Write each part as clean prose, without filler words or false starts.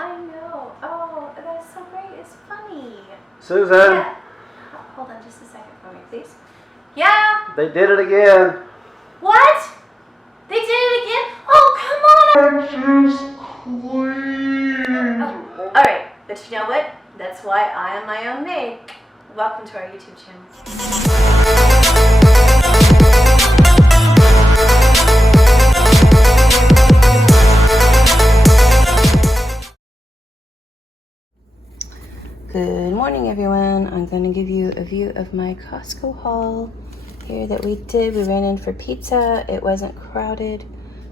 I know. Oh, that's so great. It's funny. Susan. Yeah. Hold on just a second for me, please. Yeah. They did it again. What? They did it again? Oh, come on. Oh, all right. But you know what? That's why I am my own maid. Welcome to our YouTube channel. Good morning, everyone. I'm going to give you a view of my Costco haul here that we did. We ran in for pizza. It wasn't crowded,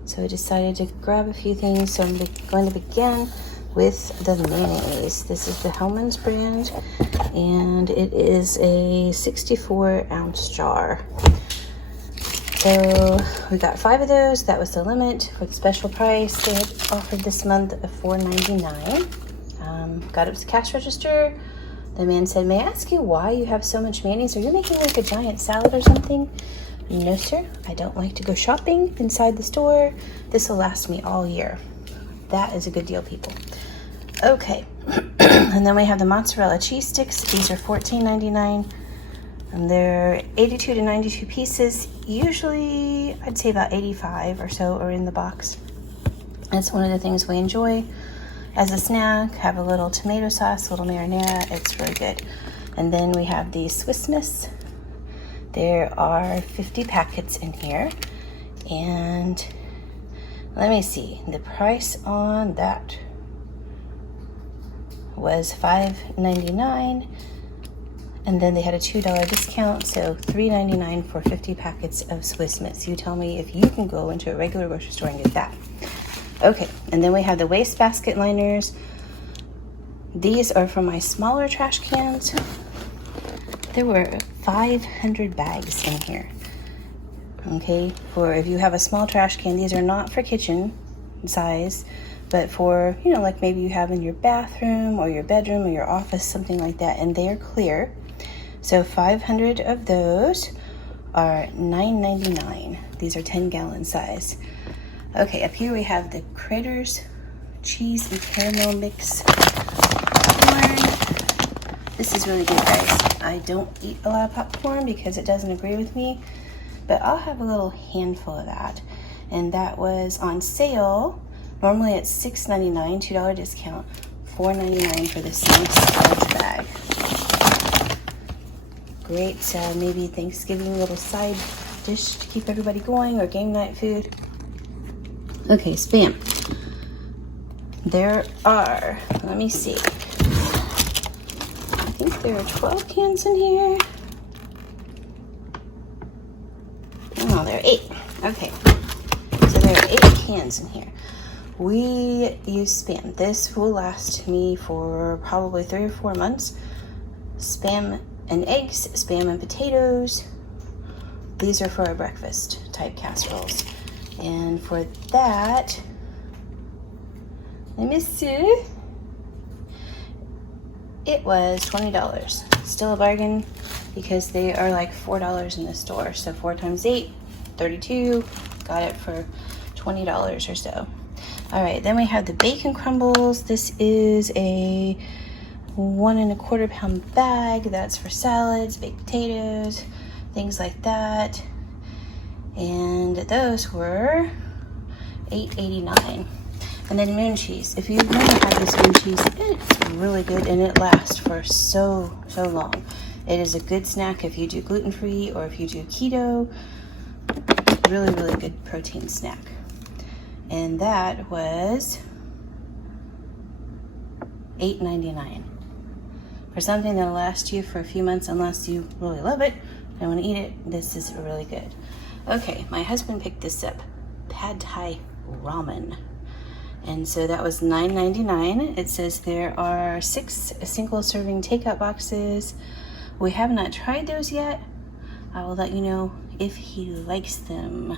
so I decided to grab a few things. So I'm going to begin with the mayonnaise. This is the Hellmann's brand, and it is a 64-ounce jar. So we got 5 of those. That was the limit with special price. They had offered this month of $4.99. Got up to the cash register. The man said, "May I ask you why you have so much mayonnaise? Are you making like a giant salad or something?" "No, sir. I don't like to go shopping inside the store. This will last me all year." That is a good deal, people. Okay. And then we have the mozzarella cheese sticks. These are $14.99. And they're 82 to 92 pieces. Usually, I'd say about 85 or so are in the box. That's one of the things we enjoy. As a snack, have a little tomato sauce, a little marinara. It's really good. And then we have the Swiss Miss. There are 50 packets in here. And let me see. The price on that was $5.99. And then they had a $2 discount, so $3.99 for 50 packets of Swiss Miss. You tell me if you can go into a regular grocery store and get that. Okay, and then we have the wastebasket liners. These are for my smaller trash cans. There were 500 bags in here. Okay, for if you have a small trash can, these are not for kitchen size, but for, you know, like maybe you have in your bathroom or your bedroom or your office, something like that, and they are clear. So 500 of those are $9.99. These are 10-gallon size. Okay, up here we have the Critters cheese and caramel mix popcorn. This is really good, guys. I don't eat a lot of popcorn because it doesn't agree with me, but I'll have a little handful of that. And that was on sale. Normally it's $6.99, $2 discount, $4.99 for this nice large bag. Great, maybe Thanksgiving little side dish to keep everybody going, or game night food. Okay, Spam. There are, let me see. I think there are 12 cans in here. Oh, there are 8. Okay, so there are 8 cans in here. We use Spam. This will last me for probably 3 or 4 months. Spam and eggs, Spam and potatoes. These are for our breakfast type casseroles. And for that, let me see, it was $20. Still a bargain because they are like $4 in the store. So 4 times 8, 32. Got it for $20 or so. All right, then we have the bacon crumbles. This is a 1 1/4 pound bag. That's for salads, baked potatoes, things like that. And those were $8.89. And then moon cheese. If you've never had this moon cheese, it's really good and it lasts for so long. It is a good snack if you do gluten-free or if you do keto. It's really good protein snack. And that was $8.99. For something that'll last you for a few months, unless you really love it and want to eat it, this is really good. Okay, my husband picked this up, Pad Thai ramen. And so that was $9.99. It says there are 6 single serving takeout boxes. We have not tried those yet. I will let you know if he likes them.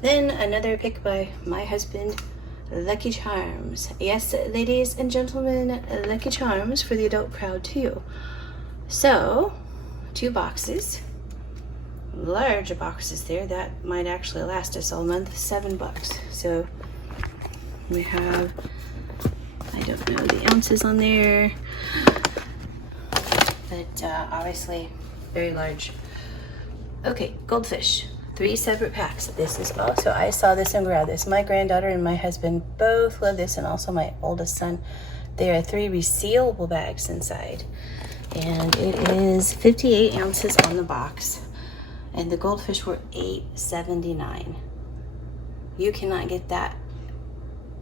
Then another pick by my husband, Lucky Charms. Yes, ladies and gentlemen, Lucky Charms for the adult crowd too. So, 2 boxes. Large boxes there. That might actually last us all month. $7. So we have I don't know the ounces on there, but obviously very large. Okay, goldfish, 3 separate packs. This is also, I saw this and grabbed this. My granddaughter and my husband both love this, and also my oldest son. There are 3 resealable bags inside, and it is 58 ounces on the box, and the goldfish were $8.79. You cannot get that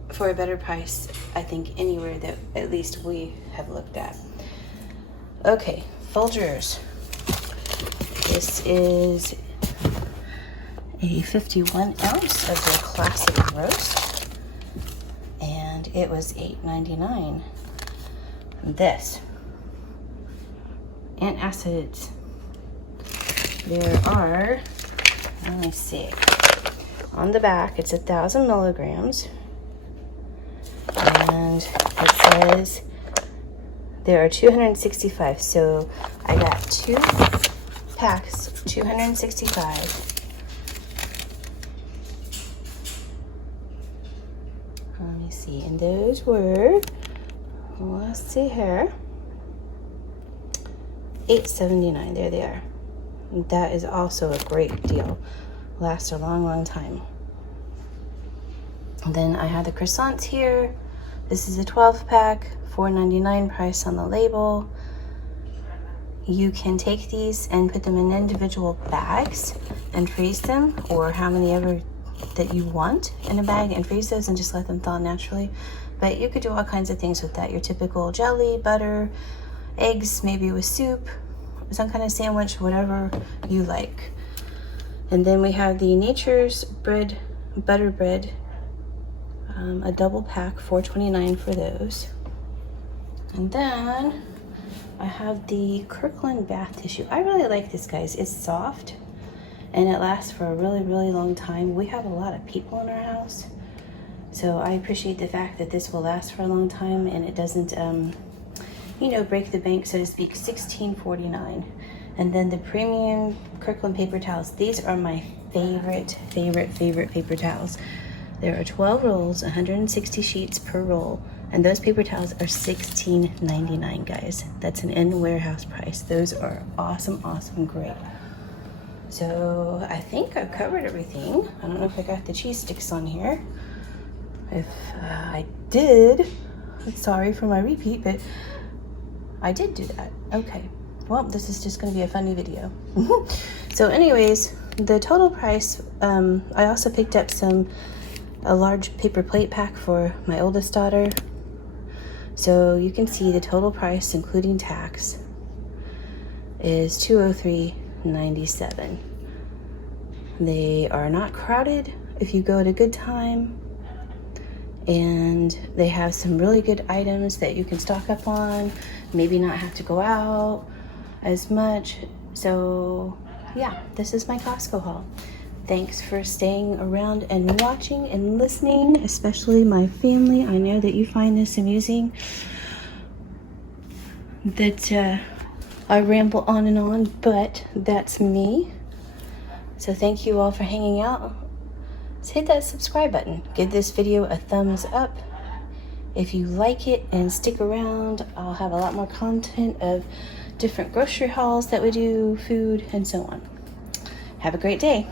for a better price, I think, anywhere that at least we have looked at. Okay, Folgers. This is a 51 ounce of their classic roast, and it was $8.99. This, antacids. There are, let me see, on the back it's 1,000 milligrams, and it says there are 265. So I got 2 packs, 265. Let me see, and those were, let's see here, $8.79. There they are. And that is also a great deal. Lasts a long, long time. And then I have the croissants here. This is a 12 pack, $4.99 price on the label. You can take these and put them in individual bags and freeze them, or how many ever that you want in a bag, and freeze those and just let them thaw naturally. But you could do all kinds of things with that. Your typical jelly, butter, eggs, maybe with soup, some kind of sandwich, whatever you like. And then we have the Nature's bread, butter bread, a double pack, $4.29 for those. And then I have the Kirkland bath tissue. I really like this, guys. It's soft and it lasts for a really, really long time. We have a lot of people in our house, so I appreciate the fact that this will last for a long time and it doesn't, you know, break the bank, so to speak. $16.49. And then the premium Kirkland paper towels. These are my favorite paper towels. There are 12 rolls, 160 sheets per roll, and those paper towels are $16.99, guys. That's an in-warehouse price. Those are awesome, awesome, great. So I think I've covered everything. I don't know if I got the cheese sticks on here. If I did, sorry for my repeat, but I did do that. Okay, well, this is just going to be a funny video. So anyways, the total price, I also picked up a large paper plate pack for my oldest daughter. So you can see the total price, including tax, is $203.97. They are not crowded if you go at a good time, and they have some really good items that you can stock up on, maybe not have to go out as much. So yeah, this is my Costco haul. Thanks for staying around and watching and listening, especially my family. I know that you find this amusing, that I ramble on and on, but that's me. So thank you all for hanging out. Just hit that subscribe button. Give this video a thumbs up if you like it, and stick around. I'll have a lot more content of different grocery hauls that we do, food, and so on. Have a great day.